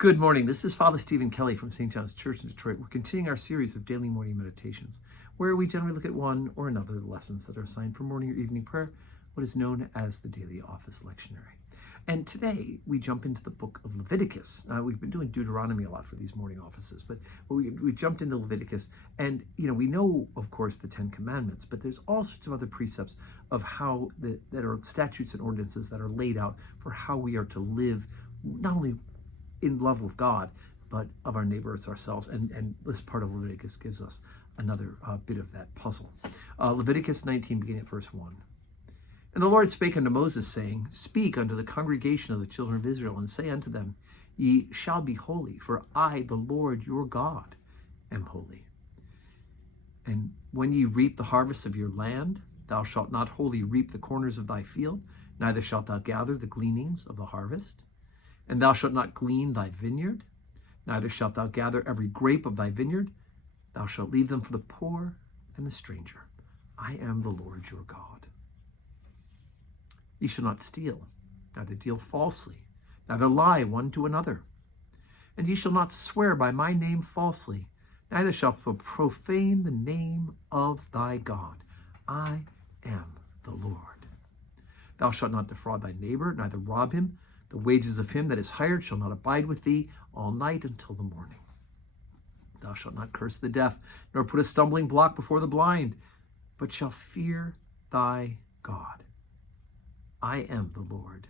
Good morning. This is Father Stephen Kelly from St. John's Church in Detroit. We're continuing our series of daily morning meditations, where we generally look at one or another of the lessons that are assigned for morning or evening prayer, what is known as the daily office lectionary. And today we jump into the book of Leviticus. We've been doing Deuteronomy a lot for these morning offices, but we jumped into Leviticus, and we know, of course, the Ten Commandments, but there's all sorts of other precepts of how that are statutes and ordinances that are laid out for how we are to live, not only in love with God, but of our neighbor as ourselves. And this part of Leviticus gives us another bit of that puzzle. Leviticus 19, beginning at verse 1. And the Lord spake unto Moses, saying, Speak unto the congregation of the children of Israel, and say unto them, Ye shall be holy, for I, the Lord your God, am holy. And when ye reap the harvest of your land, thou shalt not wholly reap the corners of thy field, neither shalt thou gather the gleanings of the harvest. And thou shalt not glean thy vineyard, neither shalt thou gather every grape of thy vineyard. Thou shalt leave them for the poor and the stranger. I am the Lord your God. Ye shall not steal, neither deal falsely, neither lie one to another. And ye shall not swear by my name falsely, neither shalt thou profane the name of thy God. I am the Lord. Thou shalt not defraud thy neighbor, neither rob him. The wages of him that is hired shall not abide with thee all night until the morning. Thou shalt not curse the deaf, nor put a stumbling block before the blind, but shall fear thy God. I am the Lord.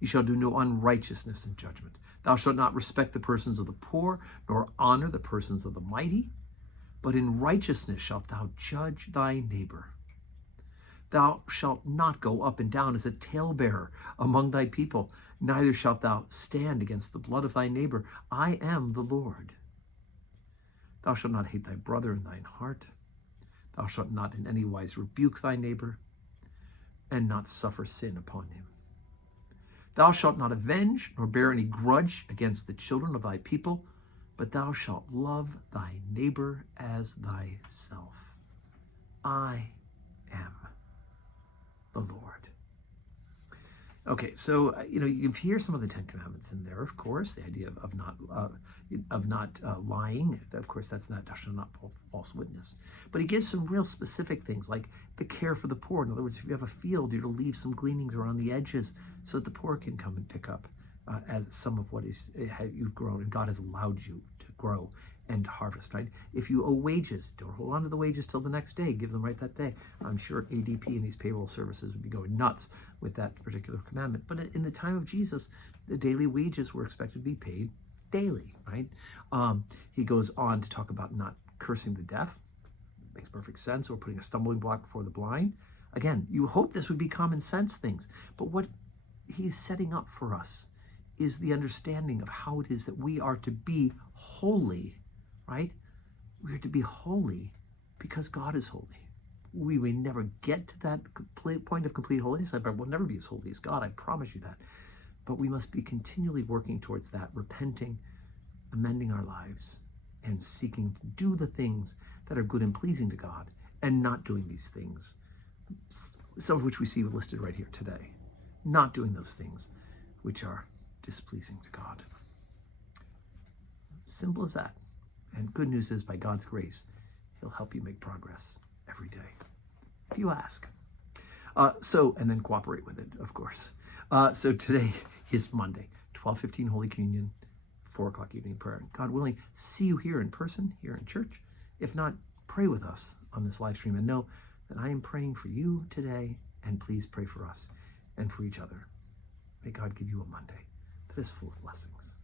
Ye shall do no unrighteousness in judgment. Thou shalt not respect the persons of the poor, nor honor the persons of the mighty, but in righteousness shalt thou judge thy neighbor. Thou shalt not go up and down as a talebearer among thy people, neither shalt thou stand against the blood of thy neighbor. I am the Lord. Thou shalt not hate thy brother in thine heart. Thou shalt not in any wise rebuke thy neighbor, and not suffer sin upon him. Thou shalt not avenge, nor bear any grudge against the children of thy people, but thou shalt love thy neighbor as thyself. I am the Lord. Okay, so you hear some of the Ten Commandments in there, of course. The idea of not lying, of course, that's not, thou shalt not false witness. But he gives some real specific things, like the care for the poor. In other words, if you have a field, you're to leave some gleanings around the edges so that the poor can come and pick up as some of what you've grown and God has allowed you to grow and to harvest, right? If you owe wages, don't hold on to the wages till the next day. Give them right that day. I'm sure ADP and these payroll services would be going nuts with that particular commandment. But in the time of Jesus, the daily wages were expected to be paid daily, right? He goes on to talk about not cursing the deaf. Makes perfect sense. Or putting a stumbling block before the blind. Again, you hope this would be common sense things. But what he's setting up for us is the understanding of how it is that we are to be holy, right? We are to be holy because God is holy. We may never get to that point of complete holiness. I will never be as holy as God, I promise you that. But we must be continually working towards that, repenting, amending our lives, and seeking to do the things that are good and pleasing to God, and not doing these things, some of which we see listed right here today. Not doing those things which are displeasing to God. Simple as that. And good news is, by God's grace, he'll help you make progress every day, if you ask. And then cooperate with it, of course. So today is Monday, 12:15 Holy Communion, 4 o'clock evening prayer. God willing, see you here in person, here in church. If not, pray with us on this live stream and know that I am praying for you today, and please pray for us and for each other. May God give you a Monday that is full of blessings.